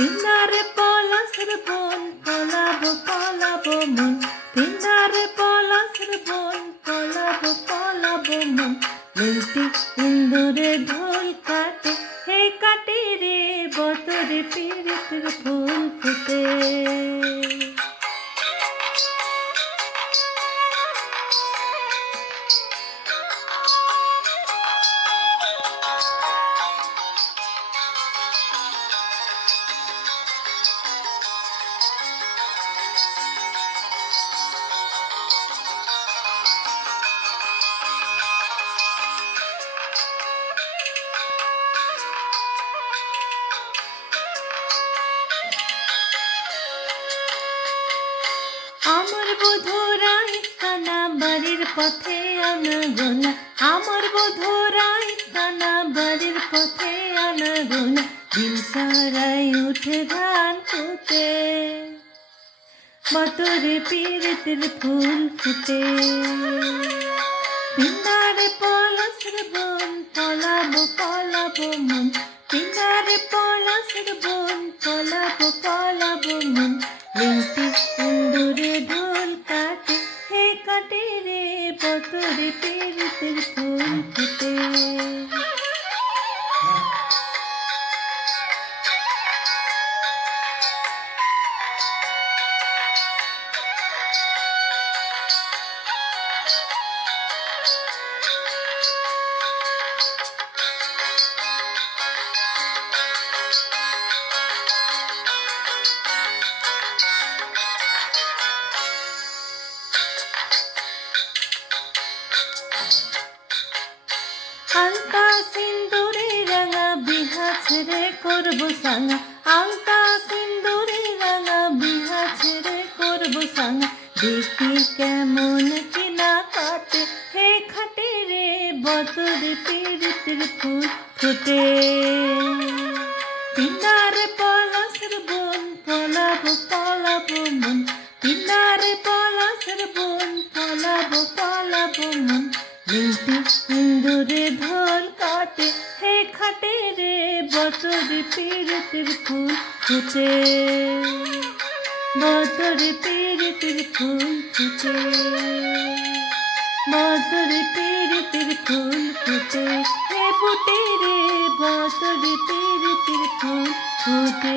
পিনারে পলাশের বন পলাবো পলাবো মন, পিনারে পলাশের বন পলাবো পলাবো মন। লেংটি ইন্দুরে ঢোল কাটে, হে কাটে রে বতরে পীড়িতের ফুল ফুটে। আমার বধুরা কানা বাড়ির পথে আনাগোনা, আমার বধুরা কানা বাড়ির পথে আনাগোনা। দিন সারাই উঠে ধান ফুটে, বতরে পীড়িতের ফুল ফুটে। পিনারে পলাশের বন পলাবো পলাবো মন, পিনারে পলাশের বন পলাবো পলাবো মন। লেংটি ইন্দুরে ঢোল কাটে, হে কাটে রে বতরে পীড়িতের ফুল ফুটে। আলতা সিন্দুরে রাঙা বিহা ছেড়ে করবো সাঙা, আলতা সিন্দুরে রাঙা বিহা ছেড়ে করবো সাঙা। দেখি কেমন কিনা কাটে, হে খাটে রে বতরে পীড়িতের ফুল ফুটে। পিনারে পলাশের বন পলাবো পলাবো মন, পিনারে পলাশের বন পলাবো পলাবো মন। লেংটি ইন্দুরে ঢোল কাটে, হে খাটে রে বতরে পীড়িতের ফুল ফুটে, বতরে পীড়িতের ফুল ফুটে, বতরে পীড়িতের ফুল ফুটে। হে ফুটে রে বতরে পীড়িতের ফুল ফুটে।